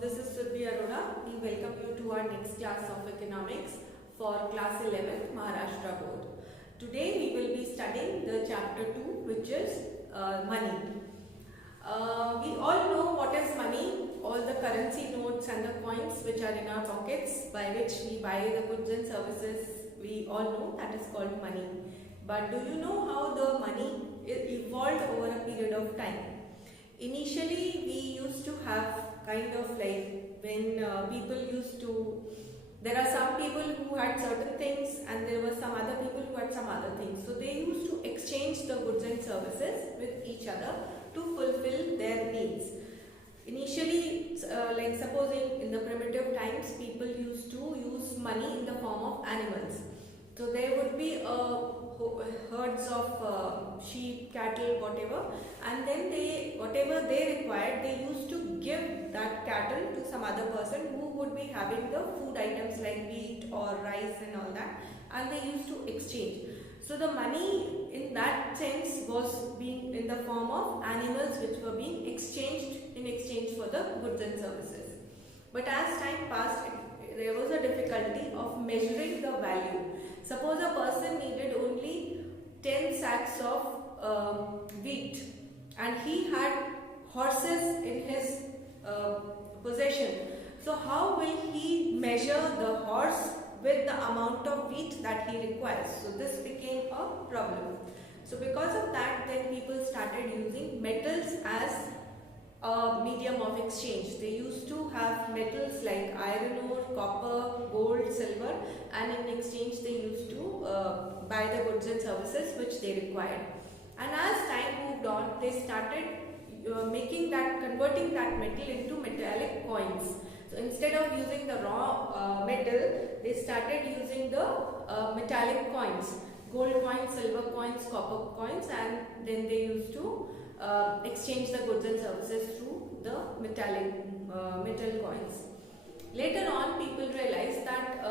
This is Surbhi Arora. We welcome you to our next class of economics for class 11 Maharashtra Board. Today we will be studying the chapter 2, which is money. We all know what is money, all the currency notes and the coins which are in our pockets by which we buy the goods and services. We all know that is called money. But do you know how the money evolved over a period of time? Initially, we used to have kind of like when people used to, there are some people who had certain things and there were some other people who had some other things. So they used to exchange the goods and services with each other to fulfill their needs. Initially, like supposing in the primitive times, people used to use money in the form of animals. So there would be herds of sheep, cattle, whatever, and then whatever they required, they used to give that cattle to some other person who would be having the food items like wheat or rice and all that, and they used to exchange. So the money in that sense was being in the form of animals which were being exchanged in exchange for the goods and services. But as time passed, there was a difficulty of measuring the value. Suppose a person needed only 10 sacks of wheat and he had horses in his possession. So how will he measure the horse with the amount of wheat that he requires? So this became a problem. So because of that, then people started using metals as a medium of exchange. They used to have metals like iron ore, copper, gold, silver, and in exchange they used to buy the goods and services which they required. And as time moved on, they started converting that metal into metallic coins. So instead of using the raw metal, they started using the metallic coins, gold coins, silver coins, copper coins, and then they used to exchange the goods and services through the metal coins. Later on, people realized that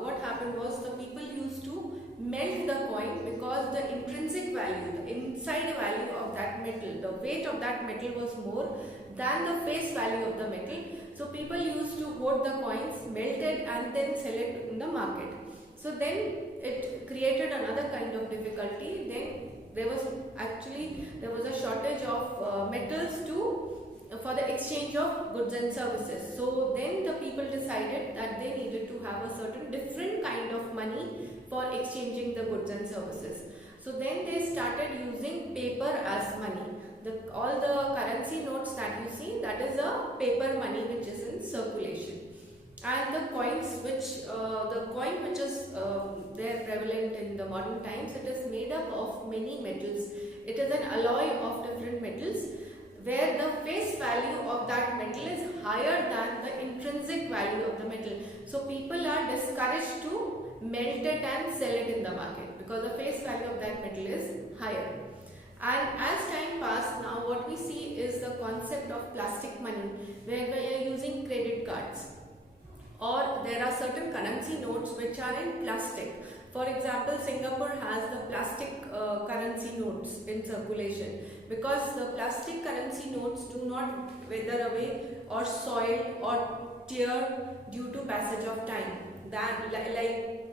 what happened was the people used to melt the coin because the intrinsic value, the inside value of that metal, the weight of that metal was more than the face value of the metal. So people used to hoard the coins, melt it and then sell it in the market. So then it created another kind of difficulty. Then there was a shortage of metals for the exchange of goods and services. So then the people decided that they needed to have a certain different kind of money for exchanging the goods and services. So then they started using paper as money. All the currency notes that you see, that is a paper money which is in circulation. And the coins the coin which is there prevalent in the modern times, it is made up of many metals. It is an alloy of different metals where the face value of that metal is higher than the intrinsic value of the metal. So people are discouraged to melt it and sell it in the market because the face value of that metal is higher. And as time passed, now what we see is the concept of plastic money where we are using credit cards. Or there are certain currency notes which are in plastic. For example, Singapore has the plastic currency notes in circulation because the plastic currency notes do not wither away or soil or tear due to passage of time,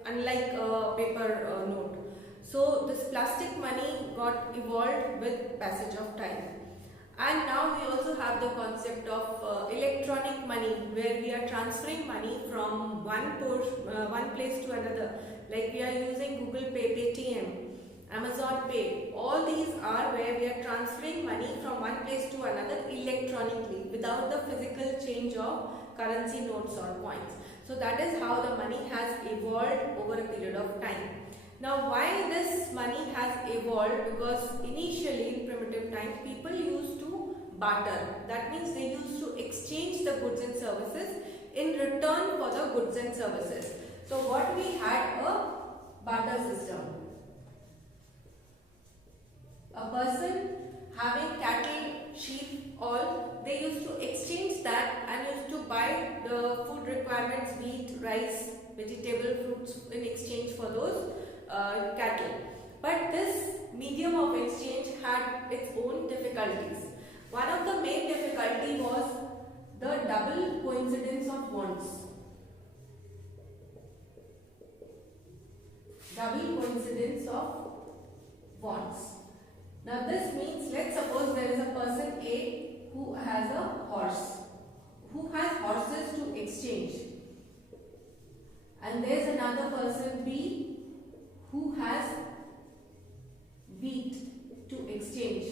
unlike a paper note. So this plastic money got evolved with passage of time. And now we also have the concept of electronic money where we are transferring money from one place to another. Like we are using Google Pay, Paytm, Amazon Pay. All these are where we are transferring money from one place to another electronically without the physical change of currency notes or coins. So that is how the money has evolved over a period of time. Now why this money has evolved? Because initially in primitive times people used to barter. That means they used to exchange the goods and services in return for the goods and services. So what we had, a barter system. A person having cattle, sheep, all, they used to exchange that and used to buy the food requirements, wheat, rice, vegetable, fruits in exchange for those cattle. But this medium of exchange had its own difficulties. One of the main difficulty was the coincidence of wants. Double coincidence of wants. Now this means, let's suppose there is a person A who has a horse, who has horses to exchange, and there is another person B who has wheat to exchange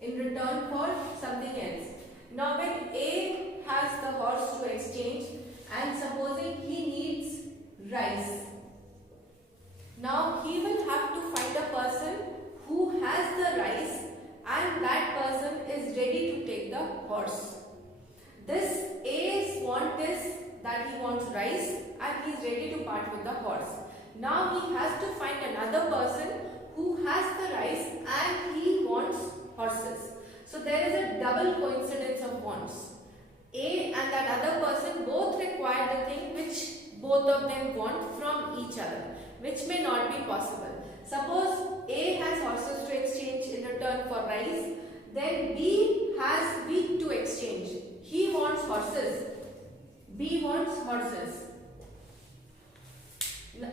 in return for something else. Now when A has the horse to exchange, and supposing he needs rice, now he will have to find a person who has the rice and that person is ready to take the horse. This A's want is that he wants rice and he is ready to part with the horse. Now he has to find another person who has the rice and he wants horses. So there is a double coincidence of wants. A and that other person both require the thing which both of them want from each other, which may not be possible. Suppose A has horses to exchange in return for rice, then B has wheat to exchange. He wants horses, B wants horses,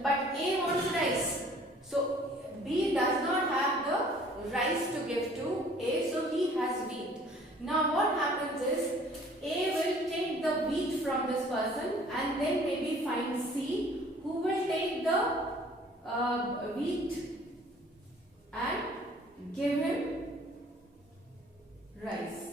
but A wants rice. So B does not have the rice to give to A, so he has wheat. Now what happens is, A will take the wheat from this person and then maybe find C who will take the wheat and give him rice.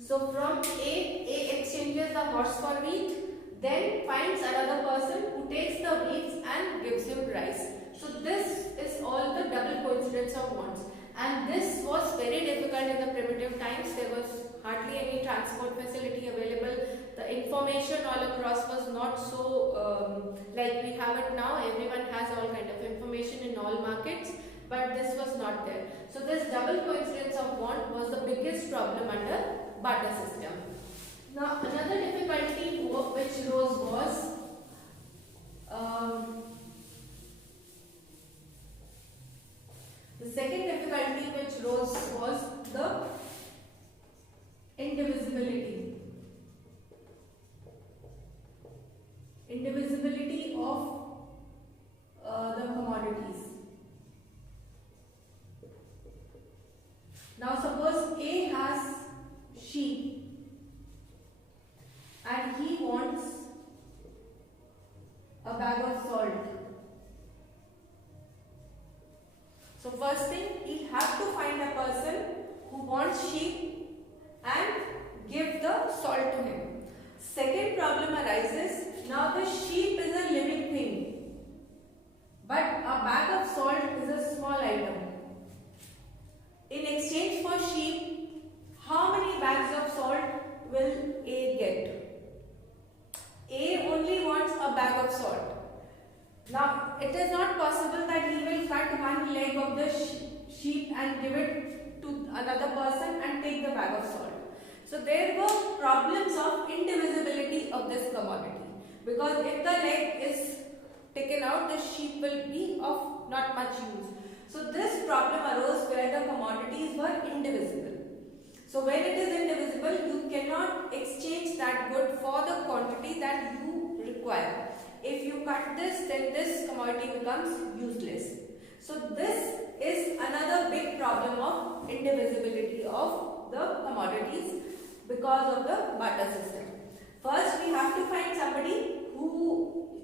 So from A exchanges the horse for wheat, then finds another person who takes the wheat and gives him rice. So this is all the double coincidence of wants, and this was very difficult in the primitive times. There was hardly any transport facility available. The information all across was not so like we have it now. Everyone has all kind of information in all markets, but this was not there. So this double coincidence of want was the biggest problem under barter system. Now another difficulty which arose was the second difficulty which arose was the indivisibility. Indivisibility of the commodities. Now suppose A has sheep and he wants a bag of salt. So first thing, he'll have to find a person who wants sheep and give the salt to him. Second problem arises, now the sheep is a living thing, but a bag of salt is a small item. In exchange for sheep, how many bags of salt will A get? A only wants a bag of salt. Now, it is not possible that he will cut one leg of the sheep and give it to another person and take the bag of salt. So, there were problems of indivisibility of this commodity, because if the leg is taken out, the sheep will be of not much use. So, this problem arose where the commodities were indivisible. So, when it is indivisible, you cannot exchange that good for the quantity that you require. If you cut this, then this commodity becomes useless. So this is another big problem of indivisibility of the commodities because of the barter system. First, we have to find somebody who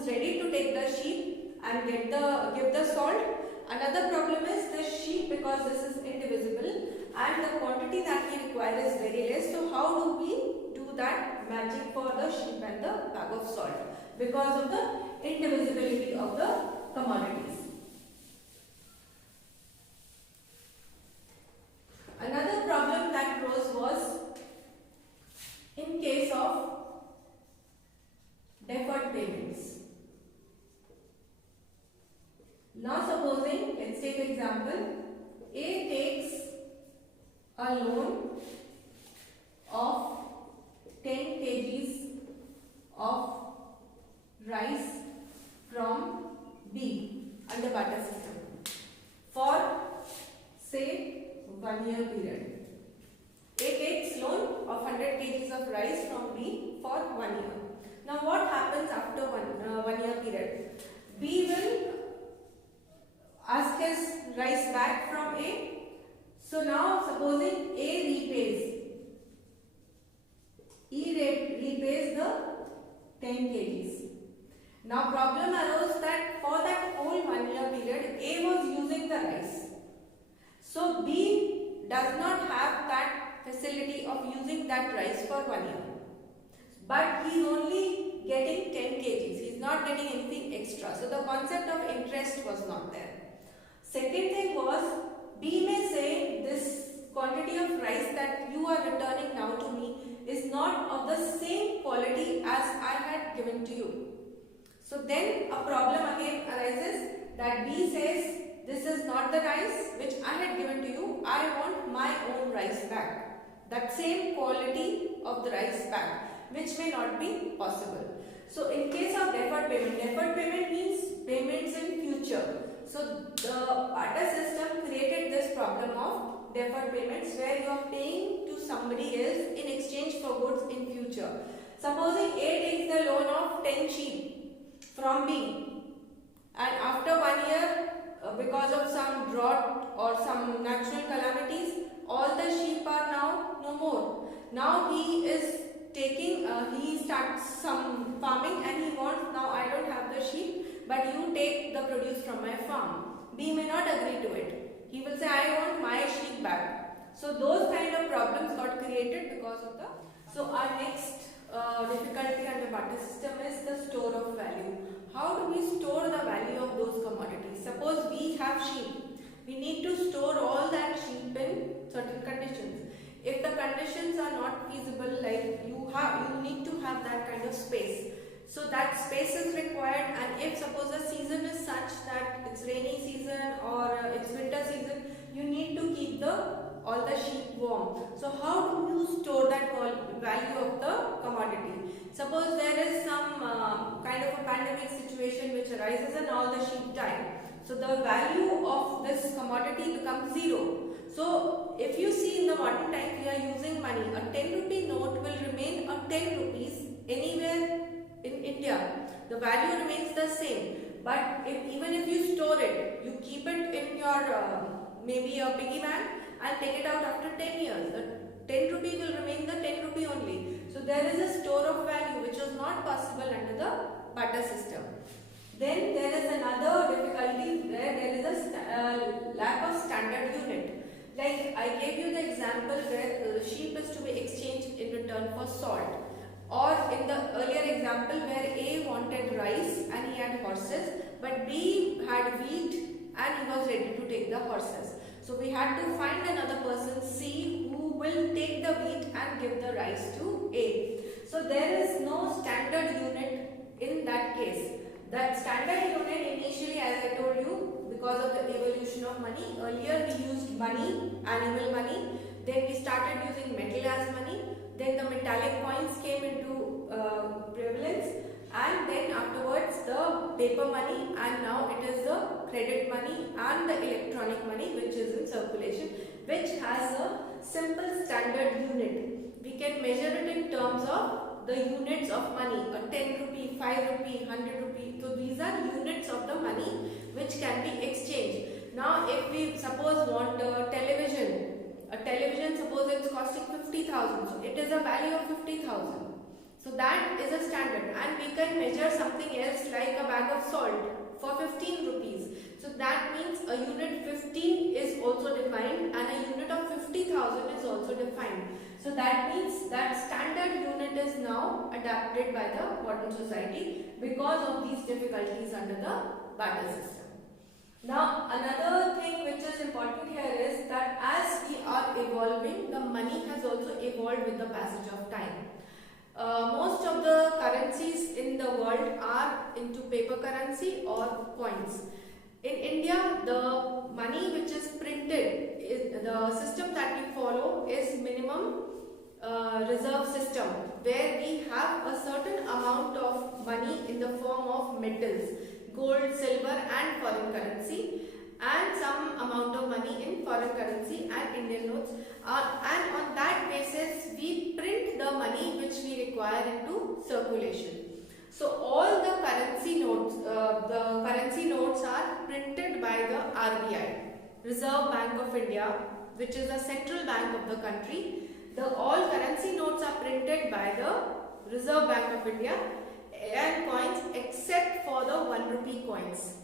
is ready to take the sheep and give the salt. Another problem is the sheep, because this is indivisible and the quantity that we require is very less. So how do we do that magic for the sheep and the bag of salt? Because of the indivisibility of the commodities. Another problem that arose was in case of deferred payments. Now supposing, let's take an example, A takes a loan of 10 kgs of rice from B under barter system for say 1 year period. A takes loan of 100 kgs of rice from B for 1 year. Now what happens after 1 year period? B will ask his rice back from A. So now supposing A repays, repays the 10 kgs. Now problem arose that for that whole 1 year period, A was using the rice. So B does not have that facility of using that rice for 1 year. But he is only getting 10 kgs. He is not getting anything extra. So the concept of interest was not there. Second thing was, B may say this quantity of rice that you are returning now to me is not of the same quality as I had given to you. So then a problem again arises that B says this is not the rice which I had given to you, I want my own rice back. That same quality of the rice back, which may not be possible. So in case of deferred payment means payments in future. So the barter system created this problem of deferred payments where you are paying to somebody else in exchange for goods in future. Supposing A takes the loan of 10 sheep from B, and after 1 year, because of some drought or some natural calamities, all the sheep are now no more. Now he is taking, he starts some farming and he wants, now I don't have the sheep, but you take the produce from my farm. B may not agree to it. He will say, I want my sheep back. So those kind of problems got created because of the. So our next difficulty under barter system is the store of value. How do we store the value of those commodities? Suppose we have sheep. We need to store all that sheep in certain conditions. If the conditions are not feasible, like you need to have that kind of space. So that space is required, and if suppose the season is such that it's rainy season or it's winter season, you need to keep all the sheep warm. So how do you store that value of the commodity? Suppose there is some kind of a pandemic situation which arises and all the sheep die. So the value of this commodity becomes zero. So if you see in the modern time we are using money, a 10 rupee note will remain a 10 rupees anywhere in India. The value remains the same. But even if you store it, you keep it in your maybe a piggy bank and take it out after 10 years. The 10 rupee will remain the 10 rupee only. So there is a store of value which was not possible under the barter system. Then there is another difficulty where there is a lack of standard unit. Like I gave you the example where sheep is to be exchanged in return for salt. Or in the earlier example where A wanted rice and he had horses, but B had wheat and he was ready to take the horses. So we had to find another person, C, who will take the wheat and give the rice to A. So there is no standard unit in that case. That standard unit initially, as I told you, because of the evolution of money, earlier we used money, animal money, then we started using metal as money, then the metallic coins came into prevalence, and then afterwards the paper money, and now it is the credit money and the electronic money which is in circulation, which has a simple standard unit. We can measure it in terms of the units of money, a 10 rupee, 5 rupee, 100 rupee. So these are units of the money which can be exchanged. Now if we suppose want a television suppose it's costing 50,000, so it is a value of 50,000. So that is a standard, and we can measure something else like a bag of salt for 15 rupees. So that means a unit 15 is also defined and a unit of 50,000 is also defined. So that means that standard unit is now adapted by the modern society because of these difficulties under the barter system. Now another thing which is important here is that as we are evolving, the money has also evolved with the passage of time. Most of the currencies in the world are into paper currency or coins. In India, the money which is printed, the system that we follow is minimum reserve system, where we have a certain amount of money in the form of metals, gold, silver and foreign currency, and some amount of money in foreign currency and Indian notes, and on that basis we print money which we require into circulation. So all the currency notes are printed by the RBI, Reserve Bank of India, which is the central bank of the country. All currency notes are printed by the Reserve Bank of India and coins except for the 1 rupee coins,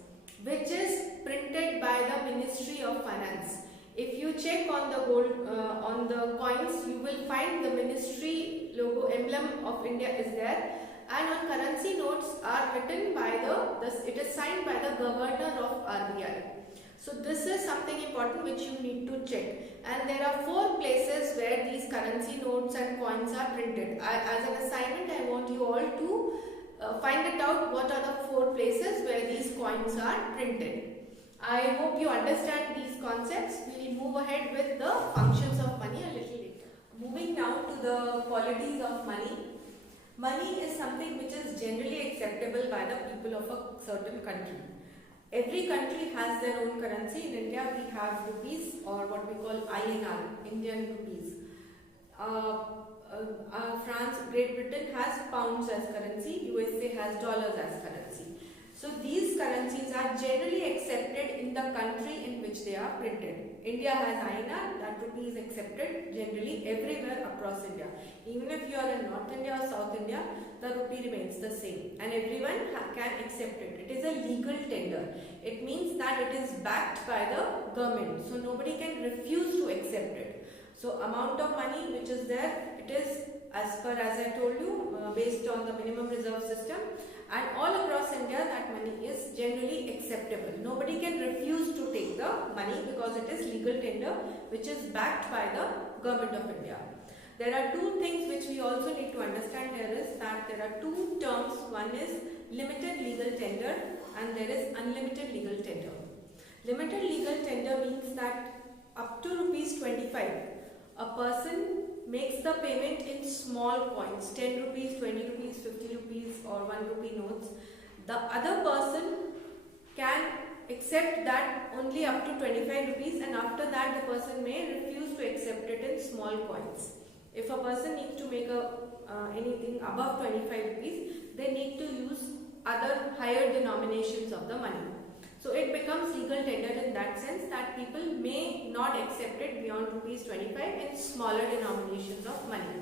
which is printed by the Ministry of Finance. If you check on the gold on the coins, you will find the ministry logo emblem of India is there, and on currency notes are written by it is signed by the governor of RBI. So this is something important which you need to check, and there are 4 places where these currency notes and coins are printed. As an assignment, I want you all to find it out what are the 4 places where these coins are printed. I hope you understand these concepts. We will move ahead with the functions of money a little later. Moving now to the qualities of money. Money is something which is generally acceptable by the people of a certain country. Every country has their own currency. In India, we have rupees, or what we call INR, Indian rupees. France, Great Britain has pounds as currency. USA has dollars as currency. So these currencies are generally accepted in the country in which they are printed. India has INR, that rupee is accepted generally everywhere across India. Even if you are in North India or South India, the rupee remains the same and everyone can accept it. It is a legal tender. It means that it is backed by the government. So nobody can refuse to accept it. So amount of money which is there, it is as per, as I told you, based on the minimum reserve system, and all across India that money is generally acceptable. Nobody can refuse to take the money because it is legal tender which is backed by the government of India. There are 2 things which we also need to understand here is that there are 2 terms. One is limited legal tender and there is unlimited legal tender. Limited legal tender means that up to rupees 25, a person makes the payment in small coins, 10 rupees, 20 rupees, 50 rupees or 1 rupee notes. The other person can accept that only up to 25 rupees and after that the person may refuse to accept it in small coins. If a person needs to make anything above 25 rupees, they need to use other higher denominations of the money. So it becomes legal tender in that sense that people may not accept it beyond rupees 25 in smaller denominations of money.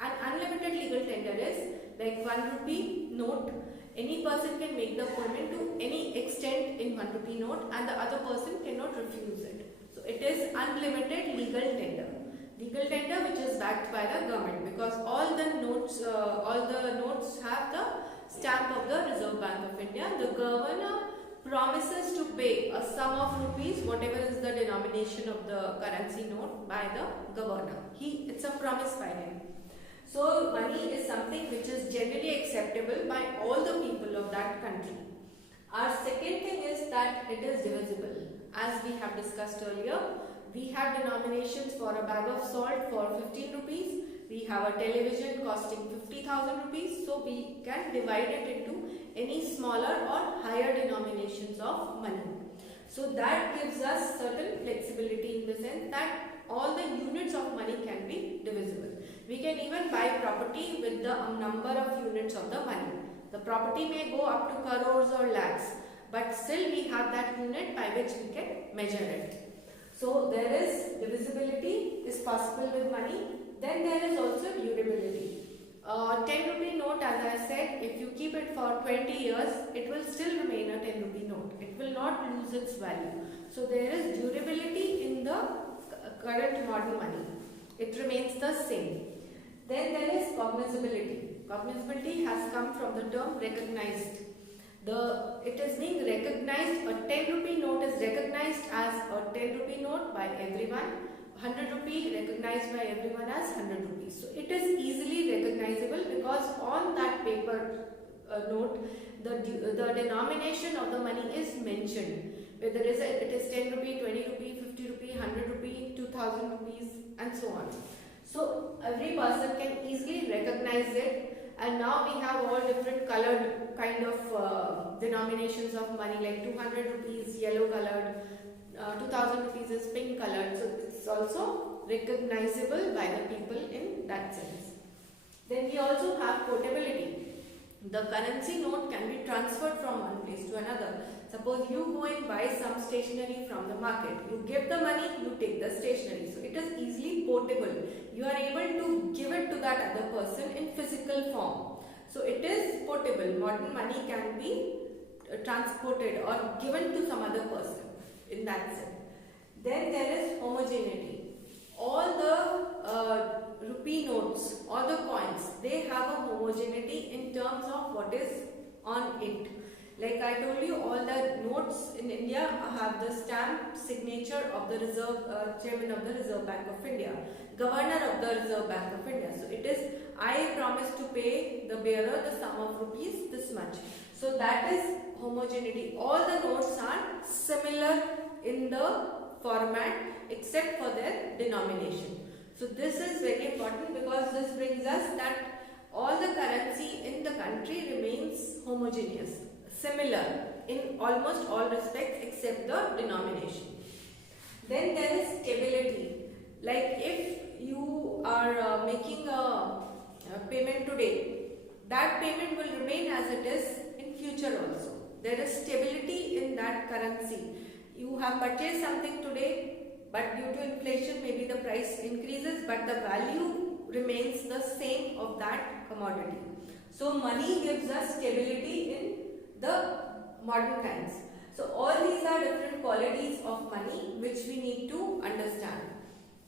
And unlimited legal tender is like 1 rupee note. Any person can make the payment to any extent in 1 rupee note and the other person cannot refuse it. So it is unlimited legal tender. Legal tender which is backed by the government because all the notes have the stamp of the Reserve Bank of India. The governor promises to pay a sum of rupees, whatever is the denomination of the currency note, by the governor. It's a promise by him. So money is something which is generally acceptable by all the people of that country. Our second thing is that it is divisible. As we have discussed earlier, we have denominations for a bag of salt for 15 rupees. We have a television costing 50,000 rupees. So we can divide it into any smaller or higher denominations of money. So that gives us certain flexibility in the sense that all the units of money can be divisible. We can even buy property with the number of units of the money. The property may go up to crores or lakhs, but still we have that unit by which we can measure it. So there is divisibility is possible with money. Then there is also durability. 10 rupee note, as I said, if you keep it for 20 years, it will still remain a 10 rupee note. It will not lose its value. So there is durability in the current modern money. It remains the same. Then there is cognizability. Cognizability has come from the term recognized. It is being recognized, a 10 rupee note is recognized as a 10 rupee note by everyone. 100 rupee recognized by everyone as 100 rupees. So it is easily recognizable because on that paper note, the denomination of the money is mentioned. Whether it is 10 rupee, 20 rupee, 50 rupee, 100 rupee, 2000 rupees and so on. So every person can easily recognize it. And now we have all different colored kind of denominations of money, like 200 rupees yellow colored, 2000 rupees is pink colored. So it's also recognizable by the people in that sense. Then we also have portability. The currency note can be transferred from one place to another. Suppose you go and buy some stationery from the market. You give the money, you take the stationery. So it is easily portable. You are able to give it to that other person in physical form. So it is portable. Modern money can be transported or given to some other person in that sense. Then there is homogeneity. All the rupee notes or the coins, they have a homogeneity in terms of what is on it. Like I told you, all the notes in India have the stamp signature of the Chairman of the Reserve Bank of India, Governor of the Reserve Bank of India. So it is, I promise to pay the bearer the sum of rupees this much. So that is homogeneity. All the notes are similar in the format except for their denomination. So this is very important because this brings us that all the currency in the country remains homogeneous, similar in almost all respects except the denomination. Then there is stability. Like if you are making a payment today, that payment will remain as it is in future also. There is stability in that currency. You have purchased something today, but due to inflation maybe the price increases, but the value remains the same of that commodity. So money gives us stability in the modern times. So all these are different qualities of money which we need to understand.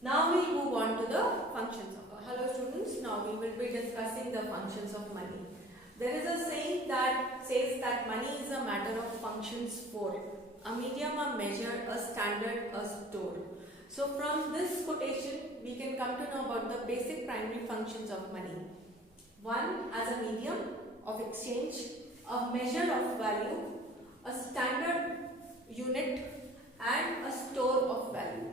Now we move on to the functions of. Hello students, now we will be discussing the functions of money. There is a saying that says that money is a matter of functions for. A medium, a measure, a standard, a store. So from this quotation, we can come to know about the basic primary functions of money. One, as a medium of exchange, a measure of value, a standard unit, and a store of value.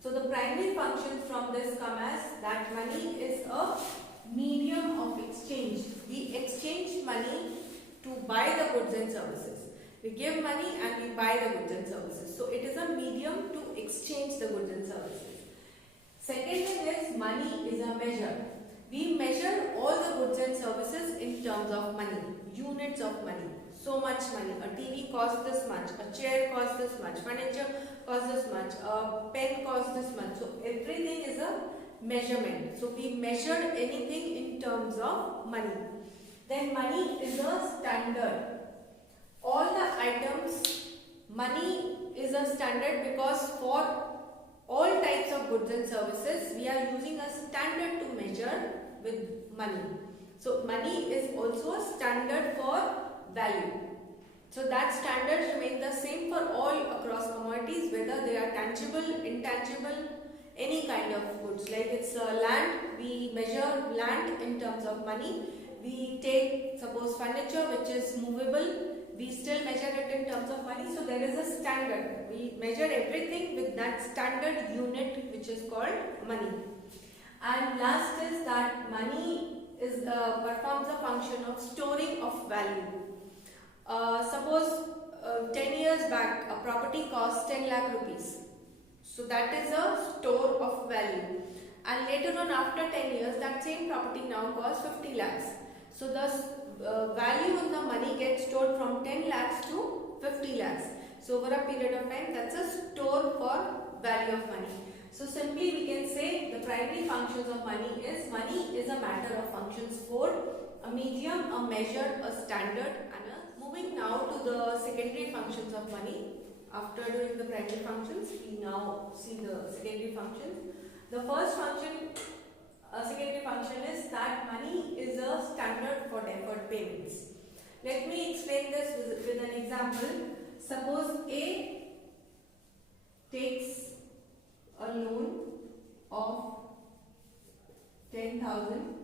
So the primary functions from this come as that money is a medium of exchange. We exchange money to buy the goods and services. We give money and we buy the goods and services. So it is a medium to exchange the goods and services. Second thing is money is a measure. We measure all the goods and services in terms of money, units of money. So much money. A TV costs this much, a chair costs this much, furniture costs this much, a pen costs this much. So everything is a measurement. So we measure anything in terms of money. Then money is a standard. All the items, money is a standard because for all types of goods and services, we are using a standard to measure with money. So money is also a standard for value. So that standard remains the same for all across commodities, whether they are tangible, intangible, any kind of goods. Like it's land, we measure land in terms of money. We take, suppose furniture which is movable, we still measure it in terms of money. So there is a standard. We measure everything with that standard unit which is called money. And last is that money is performs a function of storing of value. Suppose 10 years back a property cost 10 lakh rupees. So that is a store of value. And later on after 10 years that same property now costs 50 lakhs. So the value in the money gets stored from 10 lakhs to 50 lakhs. So over a period of time that's a store for value of money. So simply we can say the primary functions of money is a matter of functions for a medium, a measure, a standard and a. Moving now to the secondary functions of money. After doing the primary functions, we now see the secondary functions. The first function, secondary function is that money is a standard for deferred payments. Let me explain this with an example. Suppose A takes a loan of 10,000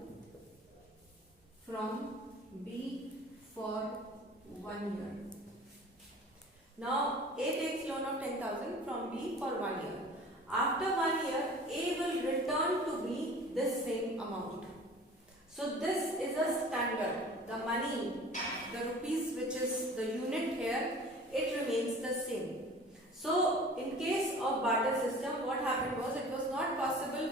from B for 1 year. Now A takes loan of 10,000 from B for 1 year. After 1 year, A will return to B this same amount. So this is a standard. The money, the rupees which is the unit here, it remains the same. So in case of barter system, what happened was it was not possible,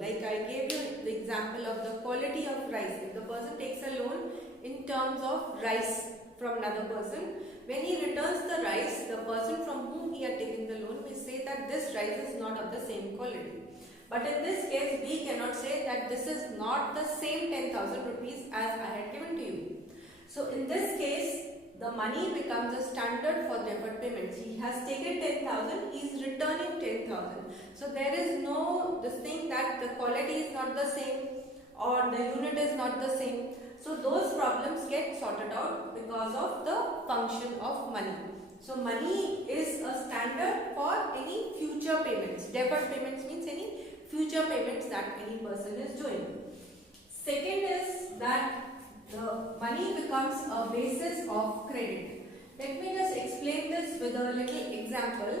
like I gave you the example of the quality of rice. If the person takes a loan in terms of rice from another person, when he returns the rice, the person from whom he had taken the loan may say that this rice is not of the same quality. But in this case, we cannot say that this is not the same 10,000 rupees as I had given to you. So in this case, the money becomes a standard for deferred payments. He has taken 10,000, he is returning 10,000. So there is no this thing that the quality is not the same or the unit is not the same. So those problems get sorted out because of the function of money. So money is a standard for any future payments. Deferred payments means any future payments that any person is doing. Second is that the money becomes a basis of credit. Let me just explain this with a little example.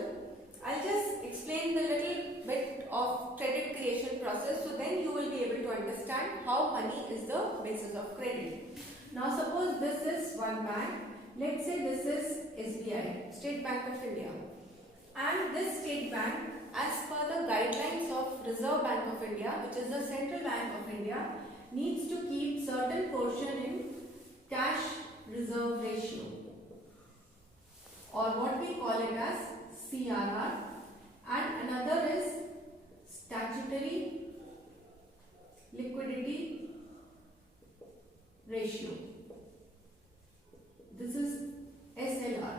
I'll just explain the little bit of credit creation process, so then you will be able to understand how money is the basis of credit. Now suppose this is one bank. Let's say this is SBI, State Bank of India. And this State Bank, as per the guidelines of Reserve Bank of India, which is the Central Bank of India, needs to keep certain portion in cash reserve ratio, or what we call it as CRR, and another is statutory liquidity ratio. This is SLR.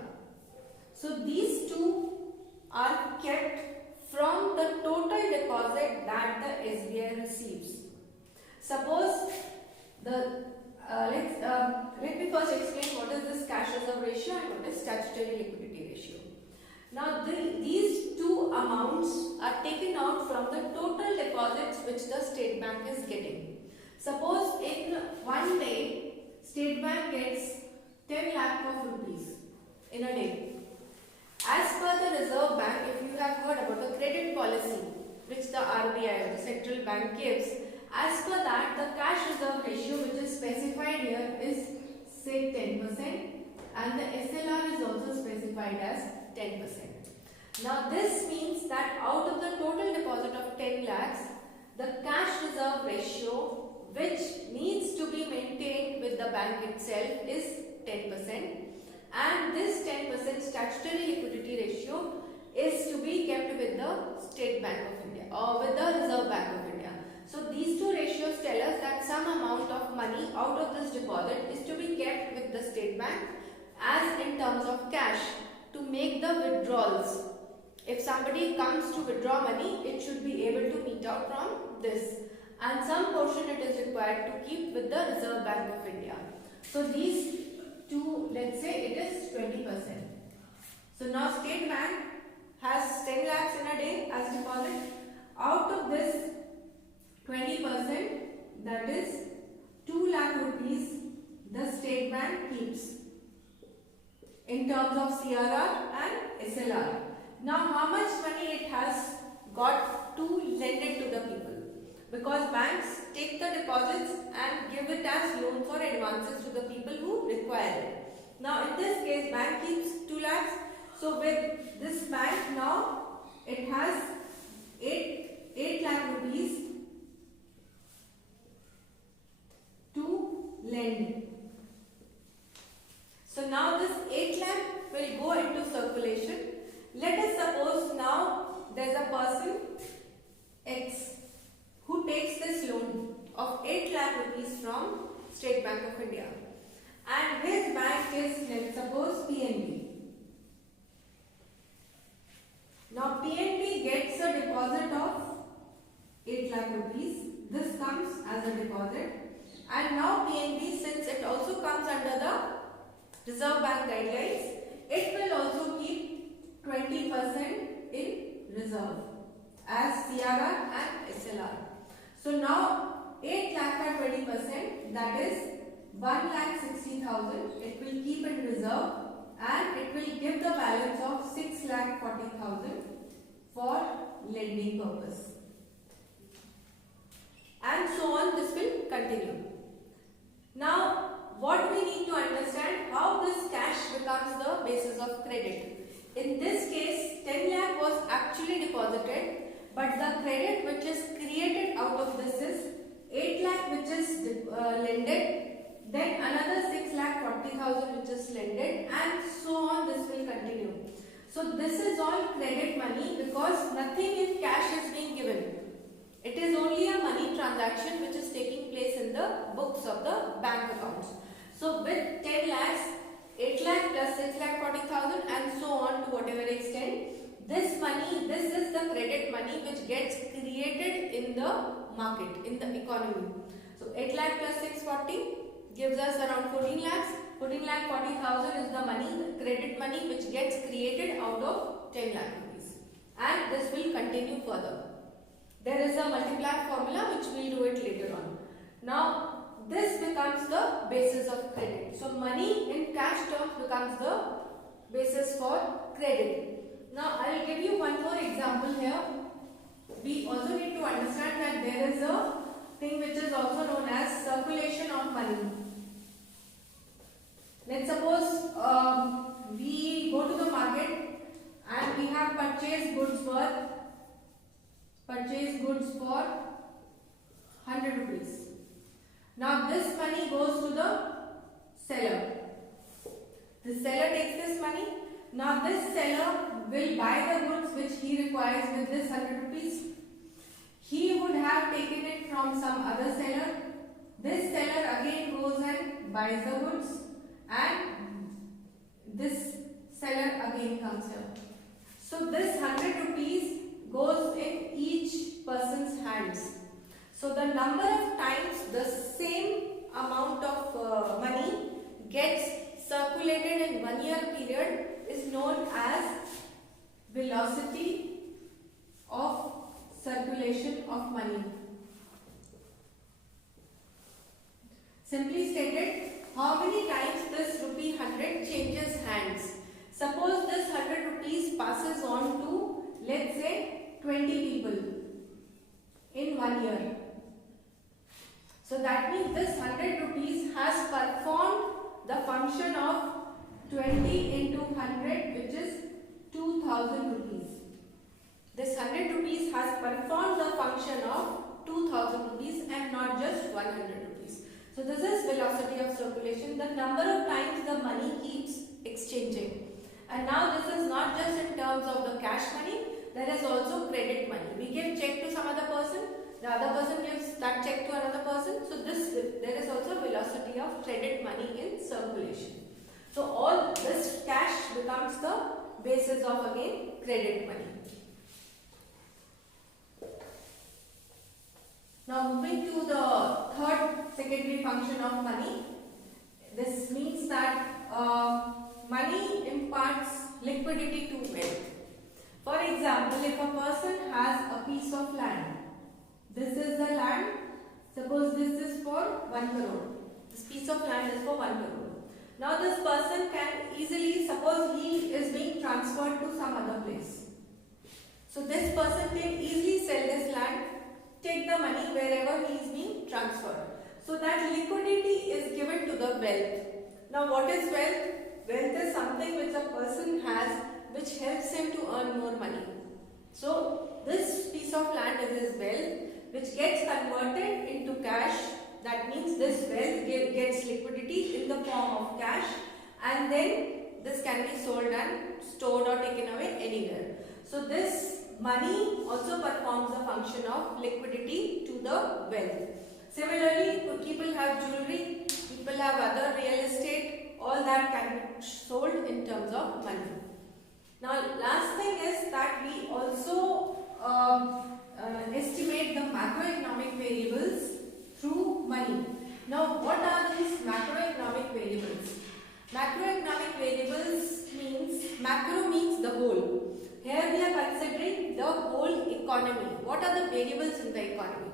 So these two are kept from the total deposit that the SBI receives. Suppose let me first explain what is this cash reserve ratio and what is statutory liquidity ratio. Now these two amounts are taken out from the total deposits which the State Bank is getting. Suppose in one day State Bank gets 10 lakh of rupees in a day. As per the Reserve Bank, if you have heard about the credit policy which the RBI or the central bank gives, as per that, the cash reserve ratio which is specified here is say 10%, and the SLR is also specified as 10%. Now this means that out of the total deposit of 10 lakhs, the cash reserve ratio which needs to be maintained with the bank itself is 10%, and this 10% statutory liquidity ratio is to be kept with the State Bank of India or with the Reserve Bank of India. So these two ratios tell us that some amount of money out of this deposit is to be kept with the State Bank as in terms of cash to make the withdrawals. If somebody comes to withdraw money, it should be able to meet out from this, and some portion it is required to keep with the Reserve Bank of India. So these two, let's say it is 20%. So now State Bank has 10 lakhs in a day as deposit. Out of this 20%, that is 2 lakh rupees, the State Bank keeps in terms of CRR and SLR. Now how much money it has got to lend it to the people? Because banks take the deposits and give it as loans or advances to the people who require it. Now in this case, bank keeps 2 lakhs. So with this bank now, it has 8 lakh rupees to lend. So now this 8 lakh will go into circulation. Let us suppose now there is a person X who takes this loan of 8 lakh rupees from State Bank of India, and his bank is, let's suppose, PNB. Now PNB gets a deposit of 8 lakh rupees. This comes as a deposit, and now PNB, since it also comes under the Reserve Bank guidelines, it will also keep 20% in reserve as CRR and SLR. So now 8 lakh at 20%, that is 1,60,000, it will keep in reserve, and it will give the balance of 6,40,000 for lending purpose. And so on, this will continue. Now what we need to understand, how this cash becomes the basis of credit. In this case, 10 lakh was actually deposited, but the credit which is created out of this is 8 lakh which is 40,000 which is lended, and so on. This will continue. So this is all credit money because nothing in cash is being given. It is only a money transaction which is taking place in the books of the bank accounts. So with 10 lakhs, 8 lakh plus 6 lakh 40,000 and so on to whatever extent, this money, this is the credit money which gets created in the market, in the economy. So 8 lakh plus 640 gives us around 14 lakhs. 14 lakh 40,000 is the money, the credit money which gets created out of 10 lakh rupees. And this will continue further. There is a multiplier formula which we will do it later on. Now this becomes the basis of credit. So money in cash terms becomes the basis for credit. Now I will give you one more example here. We also need to understand that there is a thing which is also known as circulation of money. Let's suppose we go to the market and we have purchased goods for 100 rupees. Now this money goes to the seller. The seller takes this money. Now this seller will buy the goods which he requires with this 100 rupees. He would have taken it from some other seller. This seller again goes and buys the goods, and this seller again comes here. So this 100 rupees goes in each person's hands. So the number of times the same amount of money gets circulated in 1 year period is known as velocity of circulation of money. Simply stated, how many times this rupee 100 changes hands. Suppose this 100 rupees passes on to, let's say, 20 people in 1 year. So that means this 100 rupees has performed the function of 20 into 100, which is 2000 rupees. This 100 rupees has performed the function of 2000 rupees and not just 100 rupees. So this is velocity of circulation, the number of times the money keeps exchanging. And now this is not just in terms of the cash money, there is also credit money. We give check to some other person, the other person gives that check to another person. So there is also velocity of credit money in circulation. So all this cash becomes the basis of again credit money. Now moving to the third secondary function of money. This means that money imparts liquidity to wealth. For example, if a person has a piece of land, this is the land, suppose this is for 1 crore. This piece of land is for 1 crore. Now this person can easily, suppose he is being transferred to some other place. So this person can easily sell this land, take the money wherever he is being transferred. So that liquidity is given to the wealth. Now what is wealth? Wealth is something which a person has which helps him to earn more money. So this piece of land is his wealth which gets converted into cash. That means this wealth gets liquidity in the form of cash, and then this can be sold and stored or taken away anywhere. So this money also performs the function of liquidity to the wealth. Similarly, people have jewelry, people have other real estate, all that can be sold in terms of money. Now last thing is that we also estimate the macroeconomic variables through money. Now what are these macroeconomic variables? Macroeconomic variables means, macro means the whole. Here we are considering the whole economy. What are the variables in the economy?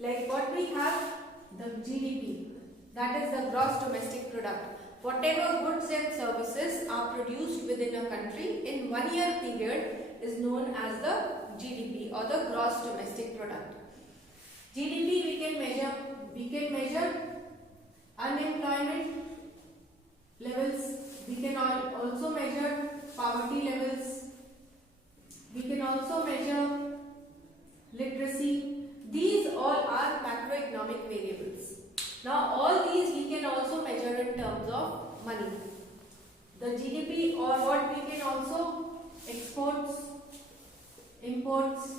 Like what we have, the GDP, that is the gross domestic product. Whatever goods and services are produced within a country in 1 year period is known as the GDP or the gross domestic product. GDP we can measure unemployment levels, we can also measure poverty levels, we can also measure literacy. These all are macroeconomic variables. Now all these we can also measure in terms of money. The GDP, or what we can also exports, imports,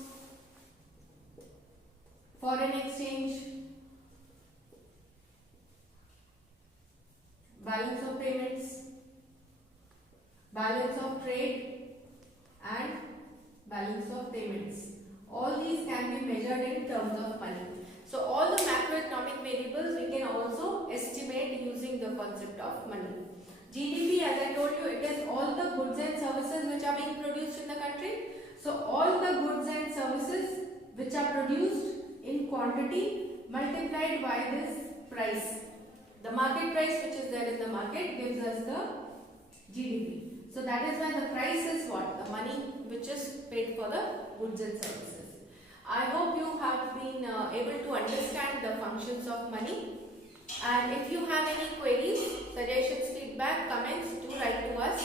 foreign exchange, balance of payments, balance of trade and balance of payments. All these can be measured in terms of money. So all the macroeconomic variables we can also estimate using the concept of money. GDP, as I told you, it is all the goods and services which are being produced in the country. So all the goods and services which are produced in quantity multiplied by this price. The market price which is there in the market gives us the GDP. So that is why the price is what? The money which is paid for the goods and services. I hope you have been able to understand the functions of money. And if you have any queries, suggestions, feedback, comments, do write to us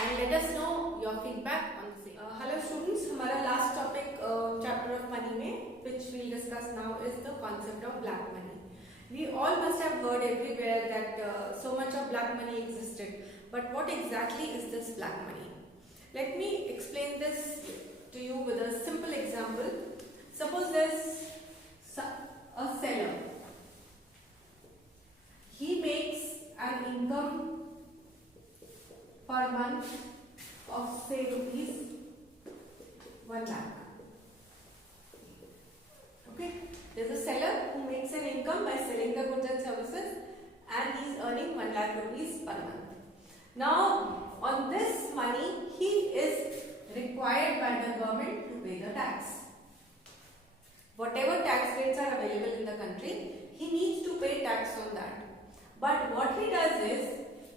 and let us know your feedback on the same. Hello students, हमारा last topic chapter of money में which we'll discuss now is the concept of black money. We all must have heard everywhere that so much of black money existed. But what exactly is this black money? Let me explain this to you with a simple example. Suppose there's a seller. He makes an income per month of say rupees 1 lakh. Okay, there's a seller who makes an income by selling the goods and services and he is earning 1 lakh rupees per month. Now, on this money, he is required by the government to pay the tax. Whatever tax rates are available in the country, he needs to pay tax on that. But what he does is,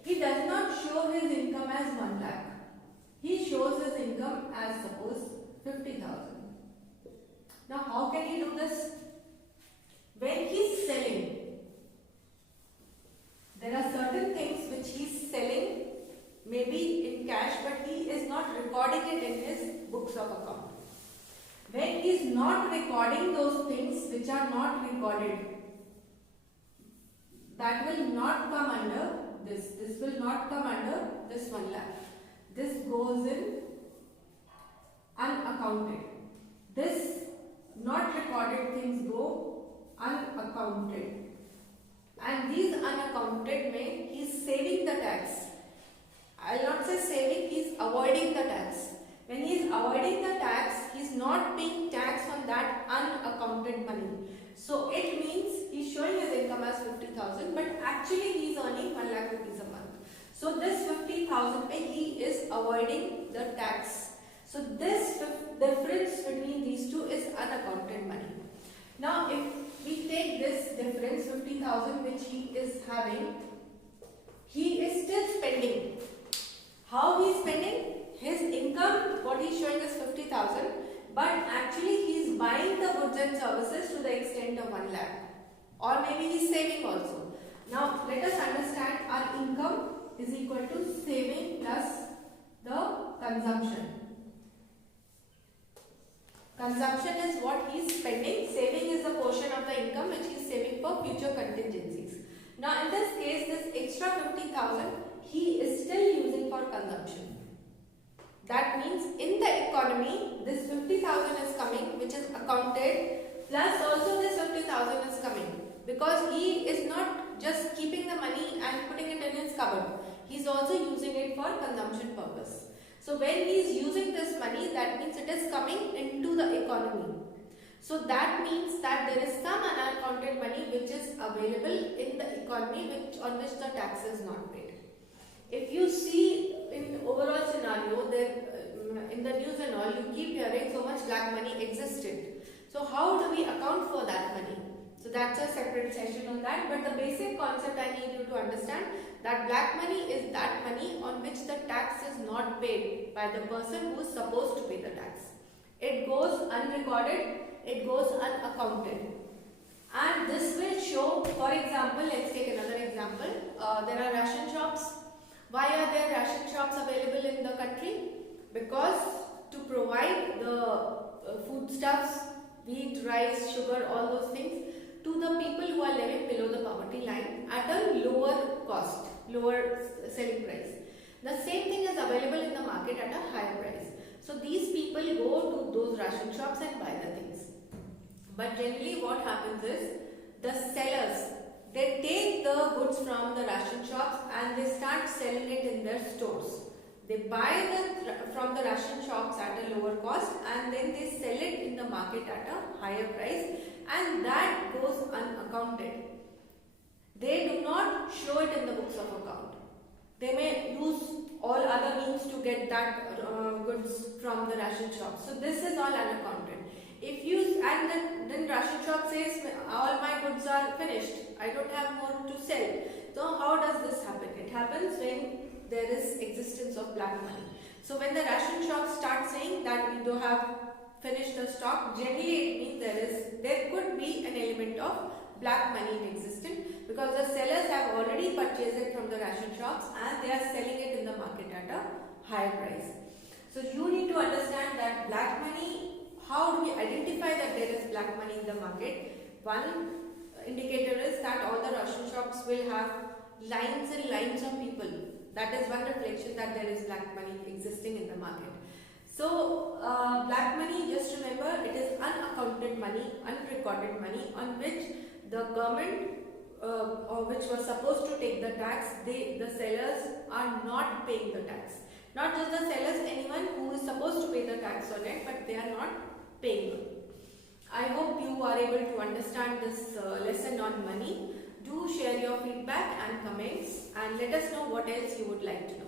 he does not show his income as 1 lakh. He shows his income as suppose 50,000. Now, how can he do this? When he is selling, there are certain things which he is selling maybe in cash, but he is not recording it in his books of account. When he is not recording those things which are not recorded, that will not come under this. This will not come under this 1 lakh. This goes in unaccounted. This not recorded things go unaccounted. And these unaccounted may he is saving the tax. I will not say saving, he is avoiding the tax. When he is avoiding the tax, he is not paying tax on that unaccounted money. So it means he is showing his income as 50,000, but actually he is earning 1 lakh rupees a month. So this 50,000 pay he is avoiding the tax. So this difference between these two is unaccounted money. Now if we take this difference 50,000 which he is having, he is still spending. How he is spending? His income, what he is showing is 50,000, but actually he is buying the goods and services to the extent of 1 lakh. Or maybe he is saving also. Now let us understand our income is equal to saving plus the consumption. Consumption is what he is spending, saving is the portion of the income which he is saving for future contingencies. Now in this case, this extra 50,000 he is still using for consumption. That means in the economy, this 50,000 is coming which is accounted, plus also this 50,000 is coming because he is not just keeping the money and putting it in his cupboard. He is also using it for consumption purpose. So when he is using this money, that means it is coming into the economy. So that means that there is some unaccounted money which is available in the economy on which the tax is not paid. If you see in overall scenario, there in the news and all, you keep hearing so much black money existed. So how do we account for that money? So that's a separate session on that. But the basic concept I need you to understand that black money is that money on which the tax is not paid by the person who is supposed to pay the tax. It goes unrecorded, it goes unaccounted. And this will show, for example, let's take another example. There are ration shops. Why are there ration shops available in the country? Because to provide the foodstuffs, wheat, rice, sugar, all those things to the people who are living below the poverty line at a lower cost. lower selling price. The same thing is available in the market at a higher price. So these people go to those ration shops and buy the things. But generally what happens is the sellers, they take the goods from the ration shops and they start selling it in their stores. They buy from the ration shops at a lower cost and then they sell it in the market at a higher price, and that goes unaccounted. They do not show it in the books of account. They may use all other means to get that goods from the ration shop. So this is all unaccounted. If you and then ration shop says all my goods are finished, I don't have more to sell. So how does this happen? It happens when there is existence of black money. So when the ration shops start saying that we do have finished the stock, generally it means there could be an element of black money in existence, because the sellers have already purchased it from the ration shops and they are selling it in the market at a higher price. So you need to understand that black money, how do we identify that there is black money in the market? One indicator is that all the ration shops will have lines and lines of people. That is one reflection that there is black money existing in the market. So black money, just remember, it is unaccounted money, unrecorded money on which the government or which was supposed to take the tax, the sellers are not paying the tax. Not just the sellers, anyone who is supposed to pay the tax on it, but they are not paying it. I hope you are able to understand this lesson on money. Do share your feedback and comments and let us know what else you would like to know.